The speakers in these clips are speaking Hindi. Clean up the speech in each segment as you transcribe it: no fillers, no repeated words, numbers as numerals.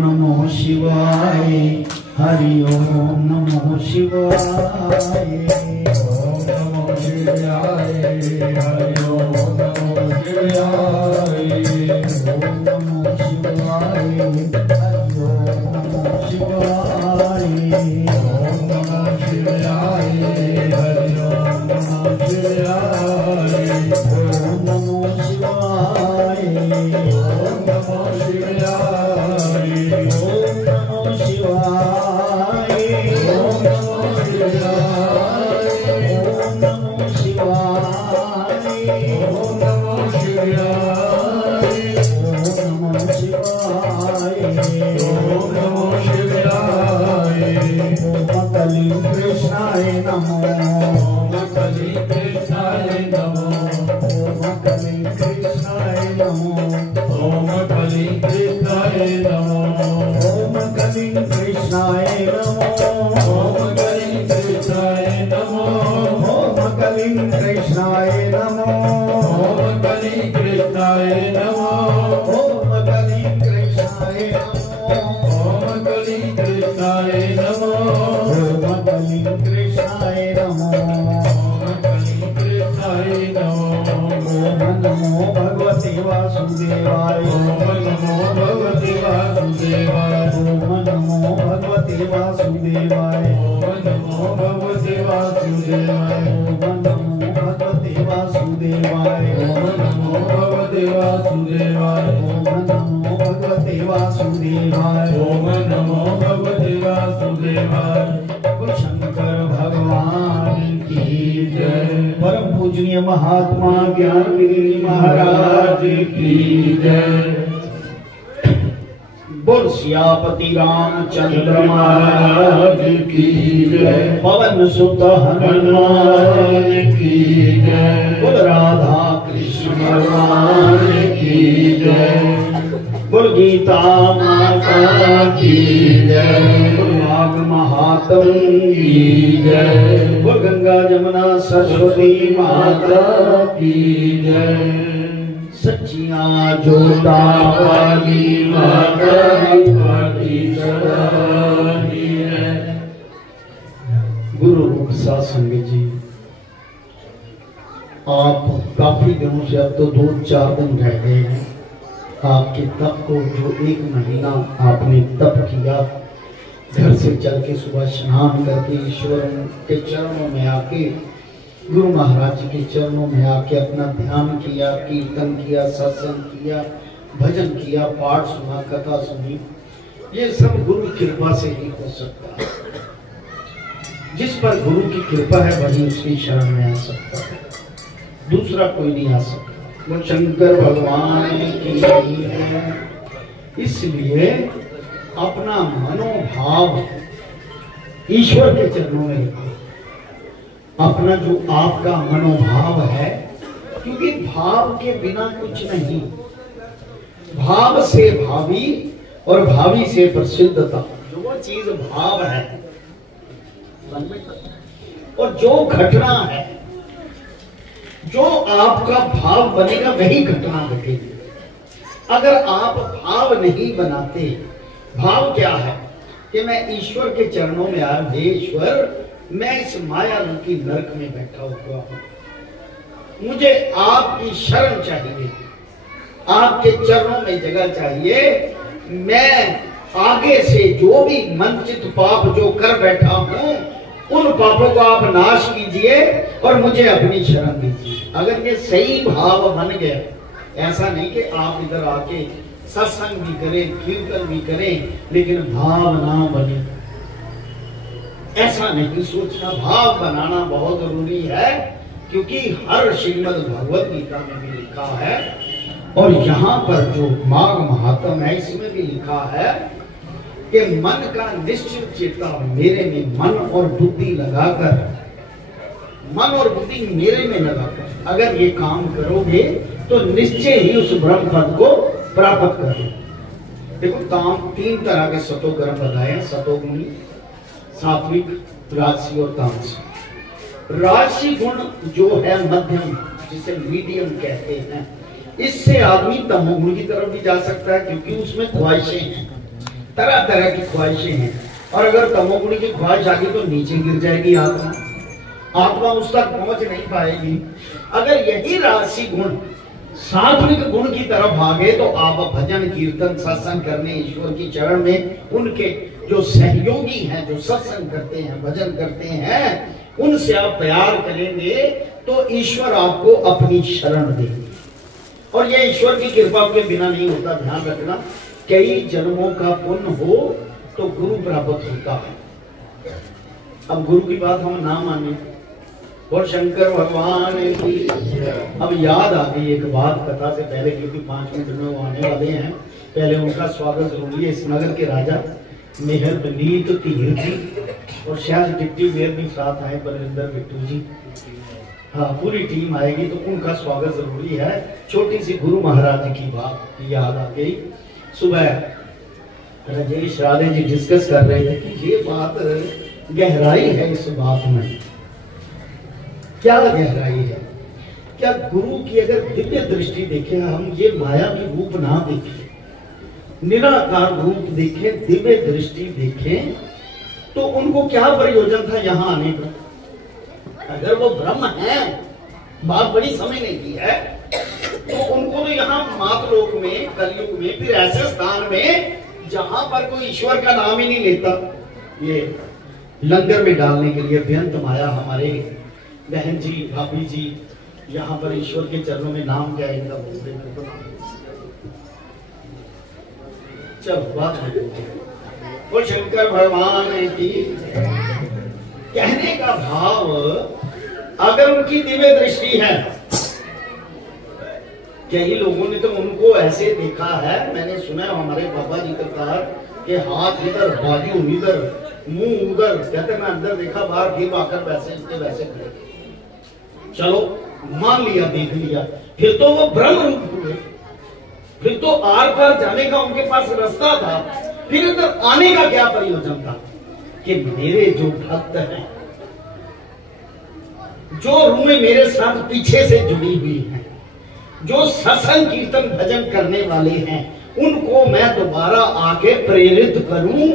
नमो शिवाय। हरि ओम नमो शिवाय। ओम नमो शिवाय। हरि ओम नमो शिवाय। ओम नमो शिवाय। हरि ओम नमो शिवाय। ओम नमो शिवाय। हरि ओम नमो शिवाय। ओम नमो शिवाय। ओम नमो शिवाय। ओम नमो शिवाय। ओम नमो शिवाय। ओम नमो शिवाय। ओम नमो शिवाय। ओम नमो शिवाय। ओम नमो शिवाय। ओम कली कृष्णाय नमो। ओम कली कृष्णाय नमो। ओम कली कृष्णाय नमो। ओम कली कृष्णाय नमो। ओम कली कृष्णाय नमो। ओम कली कृष्णाय नमो। ओम कली कृष्णाय नमो। ओम कली कृष्णाय नमो। ओम कली कृष्णाय नमो। ओम कली कृष्णाय नमो। ओम कली कृष्णाय नमो। ओम कली कृष्णाय नमो। ओम नमो भगवते वासुदेवाय। ओम नमो भगवते वासुदेवाय। ओम नमो भगवते वासुदेवाय। ओम नमो भगवते वासुदेवाय। ओम नमो भगवते वासुदेवाय। ओम नमो भगवते वासुदेवाय। ओम नमो भगवते वासुदेवाय। ओम नमो भगवते वासुदेवाय। बोल शंकर भगवान की जय। परम पूजनीय महात्मा ज्ञान गिरी महाराज की जय। बोल सियापति रामचंद्र महाराज की जय। पवन सुत हनुमान की जय। बोल राधा कृष्ण भगवान की जय। बोल गीता माता की जय। बोल नाग महात्म की जय। बोल गंगा जमुना सरस्वती माता की जय। सच्चिया जोता वाली माता की सदाई है। गुरु मुख सत्संग जी, आप काफी दिनों से, अब तो 2-4 दिन रह गए हैं आपके तप को, जो 1 महीना आपने तप किया, घर से चल के सुबह स्नान करके ईश्वर के चरणों में आके, गुरु महाराज जी के चरणों में आके अपना ध्यान किया, कीर्तन किया, सत्संग किया, भजन किया, पाठ सुना, कथा सुनी, ये सब गुरु की कृपा से ही हो सकता है। जिस पर गुरु की कृपा है वही उसकी शरण में आ सकता है, दूसरा कोई नहीं आ सकता। वो शंकर भगवान की है। इसलिए अपना मनोभाव ईश्वर के चरणों में रखो। अपना जो आपका मनोभाव है, क्योंकि भाव के बिना कुछ नहीं। भाव से भावी और भावी से प्रसिद्धता, जो वो चीज भाव है और जो घटना है, जो आपका भाव बनेगा वही घटना घटेगी। अगर आप भाव नहीं बनाते, भाव क्या है कि मैं ईश्वर के चरणों में आया, हे ईश्वर, मैं इस माया रूपी नरक में बैठा हुआ हूं, मुझे आपकी शरण चाहिए, आपके चरणों में जगह चाहिए। मैं आगे से जो भी मनचित पाप जो कर बैठा हूं, उन पापों को आप नाश कीजिए और मुझे अपनी शरण दीजिए। अगर ये सही भाव बन गया, ऐसा नहीं कि आप इधर आके सत्संग भी करें, कीर्तन भी करें, लेकिन भाव ना बने, ऐसा नहीं सोचना। भाव बनाना बहुत जरूरी है, क्योंकि हर श्रीमद् भगवत गीता में भी लिखा है, और यहाँ पर जो माघ महात्म है इसमें भी लिखा है कि मन का निश्चित चेता मेरे में मन और बुद्धि लगाकर, मन और बुद्धि मेरे में लगाकर अगर ये काम करोगे तो निश्चय ही उस ब्रह्म पद को प्राप्त करोगे। देखो, 3 तरह के सतोगुण बताए हैं, सतोगुणी, सात्विक, राजसी और तामसी। राजसी गुण जो है मध्यम, जिसे मीडियम कहते हैं, इससे आदमी तमोगुण की तरफ भी जा सकता है, क्योंकि उसमें ख्वाहिशें हैं। तरह तरह की ख्वाहिशें हैं, और अगर तमोगुण की ख्वाहिश आ गई तो नीचे गिर जाएगी आत्मा, आत्मा उस तक पहुंच नहीं पाएगी। अगर यही राशि गुण सात्विक गुण की तरफ आ गए तो आप भजन कीर्तन सत्संग करने ईश्वर की चरण में उनके जो सहयोगी हैं, जो सत्संग करते हैं, भजन करते हैं, उनसे आप प्यार करेंगे तो ईश्वर आपको अपनी शरण देंगे। और ये ईश्वर की कृपा के बिना नहीं होता, ध्यान रखना। कई जन्मों का पुण्य हो तो गुरु प्राप्त होता है। अब गुरु की बात हम ना माने और शंकर भगवान की, अब याद आ गई एक बात कथा से पहले, क्योंकि 5 मिनट में वो आने वाले हैं। पहले उनका स्वागत जरूरी है। इस नगर के राजा मेहर बनीत तीर जी और शायद डिप्टी मेयर भी साथ आए, बलविंदर बिट्टू जी, हाँ पूरी टीम आएगी तो उनका स्वागत जरूरी है। छोटी सी गुरु महाराज की बात याद आ गई। सुबह राजेश राधे जी डिस्कस कर रहे थे कि ये बात गहराई है, इस बात में क्या गहराई है। क्या गुरु की अगर दिव्य दृष्टि देखें, हम ये मायावी रूप ना देखें, निराकार रूप देखें, दिव्य दृष्टि देखें, तो उनको क्या प्रयोजन था यहाँ आने का। अगर वो ब्रह्म है, बात बड़ी समझने की है, तो उनको तो यहाँ मातलोक में, कलयुग में, फिर ऐसे स्थान में जहां पर कोई ईश्वर का नाम ही नहीं लेता, ये लंगर में डालने के लिए व्यंत माया हमारे बहन जी, भाभी जी, यहाँ पर ईश्वर के चरणों में नाम क्या है इनका बोलते हैं तो चलो बात है। वो शंकर भगवान की कहने का भाव, अगर उनकी दिव्य दृष्टि है, कई लोगों ने तो उनको ऐसे देखा है, मैंने सुना है हमारे बाबा जी का कि हाथ इधर, बाजू इधर, मुंह उधर, कहते मैं अंदर देखा, बाहर फिर आकर वैसे वैसे खड़े। चलो मान लिया, देख लिया, फिर तो वो ब्रह्म रूप हुए, फिर तो आर पार जाने का उनके पास रास्ता था, फिर इधर आने का क्या प्रयोजन था। कि मेरे जो भक्त हैं, जो रूहें मेरे साथ पीछे से जुड़ी हुई हैं, जो सत्संग कीर्तन भजन करने वाले हैं, उनको मैं दोबारा आके प्रेरित करूं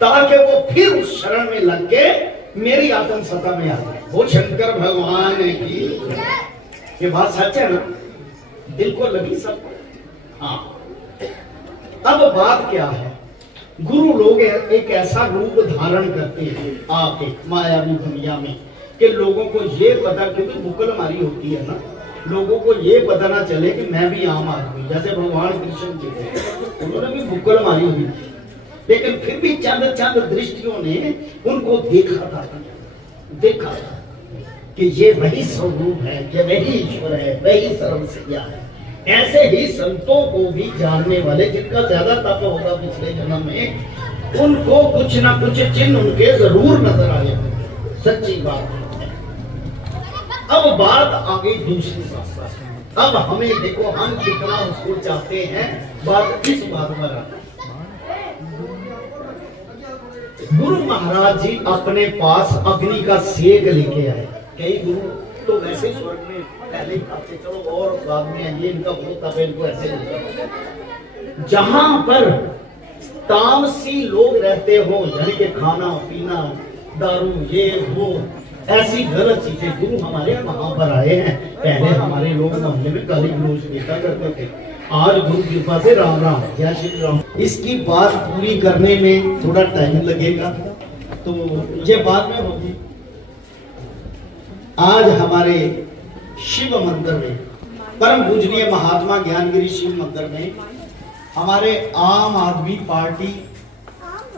ताकि वो फिर उस शरण में लग के मेरी आत्म सत्ता में आ जाए। वो शंकर भगवान की ये बात सच है ना, दिल को लगी सबको। हाँ, अब बात क्या है, गुरु लोग एक ऐसा रूप धारण करते हैं आके मायावी दुनिया में कि लोगों को ये पता, क्योंकि भूखलमारी होती है ना, लोगों को ये पता ना चले कि मैं भी आम आदमी, जैसे भगवान कृष्ण जी थे, उन्होंने भी भूखलमारी हुई थी, लेकिन फिर भी चंद चंद दृष्टियों ने उनको देखा था कि ये वही स्वरूप है, ये वही ईश्वर है, वही सर्वसिया है। ऐसे ही संतों को भी जानने वाले, जिनका ज्यादा तप होगा पिछले जन्म में, उनको कुछ ना कुछ चिन्ह उनके जरूर नजर आए। सच्ची बात है। अब बात आ गई दूसरी बात। अब हमें देखो, हम कितना उसको चाहते हैं, बात इस बात पर आती है। गुरु महाराज जी अपने पास अग्नि का सेक लेके आए। कई गुरु तो वैसे स्वर्ग में पहले खाते, चलो और बाद में ये इनका बहुत तब इनको ऐसे लेकर, जहां पर तामसी लोग रहते हो, यानी कि खाना पीना, दारू, ये वो ऐसी गलत चीजें, गुरु हमारे वहां पर आए हैं। पहले हमारे लोग मोहल्ले में गाली गलौज देखा करते थे, आज गुरु कृपा से राम राम, जय श्री राम। इसकी बात पूरी करने में थोड़ा टाइम लगेगा, तो ये बाद में होगी। आज हमारे शिव मंदिर में, परम पूजनीय महात्मा ज्ञानगिरी शिव मंदिर में, हमारे आम आदमी पार्टी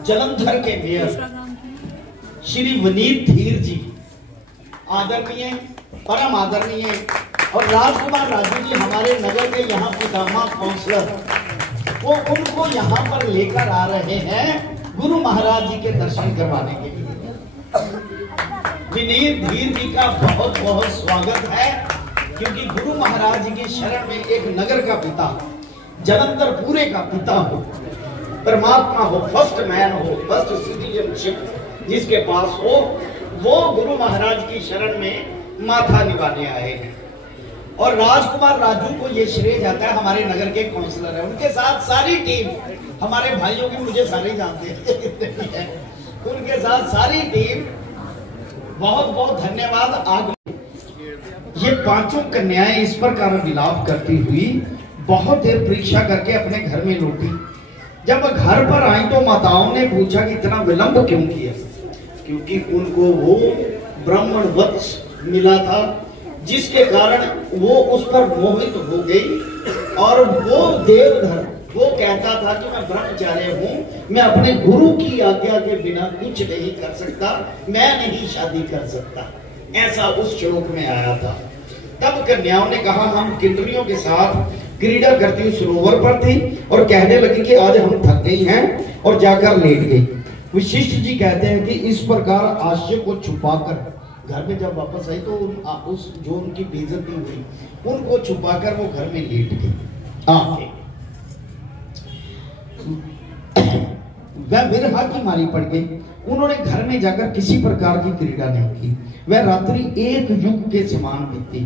जलंधर के मेयर श्री वनीत धीर जी, आदरणीय, परम आदरणीय, और राजकुमार राजू जी हमारे नगर के यहाँ पितामह काउंसलर, वो उनको यहाँ पर लेकर आ रहे हैं गुरु महाराज जी के दर्शन करवाने के लिए। विनीत धीर जी का बहुत बहुत स्वागत है, क्योंकि गुरु महाराज जी की शरण में एक नगर का पिता, जलंधर पूरे का पिता हो, परमात्मा हो, फर्स्ट मैन हो, फर्स्ट सिटीजनशिप जिसके पास हो, वो गुरु महाराज की शरण में माथा निभाने आए हैं। और राजकुमार राजू को ये श्रेय जाता है, हमारे नगर के काउंसलर है, उनके साथ सारी टीम हमारे भाइयों की मुझे सारे जानते हैं। उनके साथ सारी टीम, बहुत बहुत धन्यवाद। आगे ये पांचों कन्याएं इस प्रकार विलाप करती हुई बहुत देर परीक्षा करके अपने घर में लौटी। जब घर पर आई तो माताओं ने पूछा कि इतना विलंब क्यों किया, क्योंकि उनको वो ब्राह्मण वत्स मिला था जिसके कारण वो उस पर मोहित हो गई। और वो देवधर वो कहता था कि मैं ब्रह्मचार्य हूं, मैं अपने गुरु की आज्ञा के बिना कुछ नहीं कर सकता, मैं नहीं शादी कर सकता, ऐसा उस श्लोक में आया था। तब कन्याओं ने कहा हम किन्नरियों के साथ क्रीड़ा करती हुई सरोवर पर थी और कहने लगी कि आज हम थक गई हैं और जाकर लेट गई। वशिष्ठ जी कहते हैं कि इस प्रकार आश्चर्य को छुपाकर घर में जब वापस आई तो उस जो उनकी बेइज्जती हुई उनको छुपाकर वो घर में लेट गई। वह विरहा की मारी पड़ गई। उन्होंने घर में जाकर किसी प्रकार की क्रीड़ा नहीं की। वह रात्रि एक युग के समान बीती।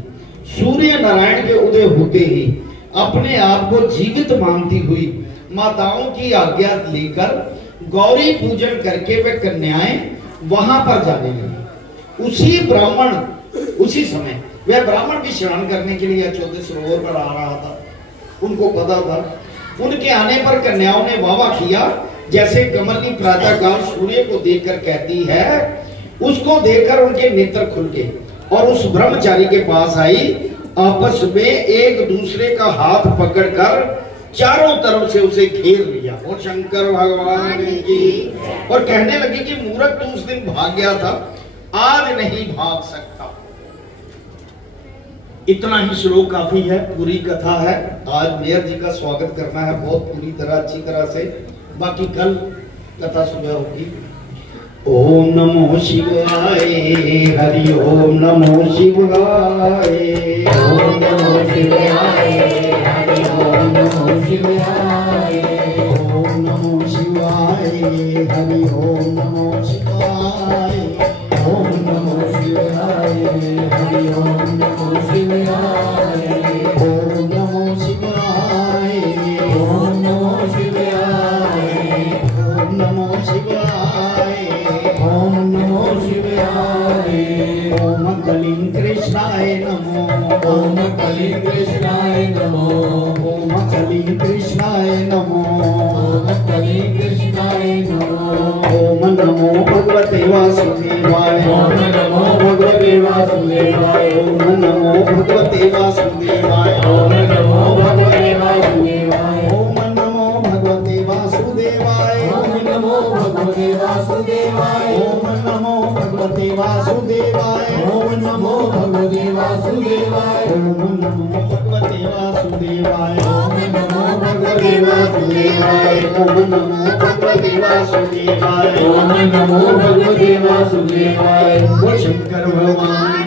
सूर्य नारायण के उदय होते ही अपने आप को जीवित मानती हुई माताओं की आज्ञा लेकर गौरी पूजन करके वे कन्याएं वहां पर जाने लगी। उसी समय वह ब्राह्मण भी स्नान करने के लिए अचोदे सरोवर पर आ रहा था। उनको पता था। उनके आने पर कन्याओं ने वावा किया, जैसे कमलनी प्रातःकाल सूर्य को देखकर कहती है, उसको देखकर उनके नेत्र खुल गए और उस ब्रह्मचारी के पास आई। आपस में एक दूसरे का हाथ पकड़कर चारों तरफ से उसे घेर लिया और शंकर भगवान की, और कहने लगी कि मूर्ख तू उस दिन भाग गया था, आज नहीं भाग सकता। इतना ही श्लोक काफी है, पूरी कथा है। आज मेयर जी का स्वागत करना है बहुत पूरी तरह अच्छी तरह से, बाकी कल कथा सुबह होगी। ओम नमो शिवाय, हरि ओम नमो शिवाय, ओम नमो शिवाय, हरि ओम नमो शिवाय, ओम नमो शिवाय, हरि ओम नमो शिवाय, ओम नमो शिवाय, हरि ओम नमो शिवाय, ओम नमो शिवाय, ओम नमो शिवाय, ओम नमो शिवाय, ओम नमो शिवाय, ओम कलिं कृष्णाय नमो, ओम कलिं कृष्णाय नमो, ओम कलिं कृष्णाय नमो, ओम कलिं कृष्णाय नमो, ओम नमो भगवते वासुदेवाय, ओम नमो भगवते वासुदेवाय, ओम नमो भगवते वासुदेवाय, ओम नमो भगवते वासुदेवाय, ओम नमो भगवते वासुदेवाय, ओम नमो भगवते वासुदेवाय, ओम नमो भगवते वासुदेवाय, ओम नमो भगवते वासुदेवाय, ओम नमो भगवते वासुदेवाय, ओम नमो भगवते वासुदेवाय, ओम नमो भगवते वासुदेवाय, ओम नमो भगवते वासुदेवाय, बोल शंकर भगवान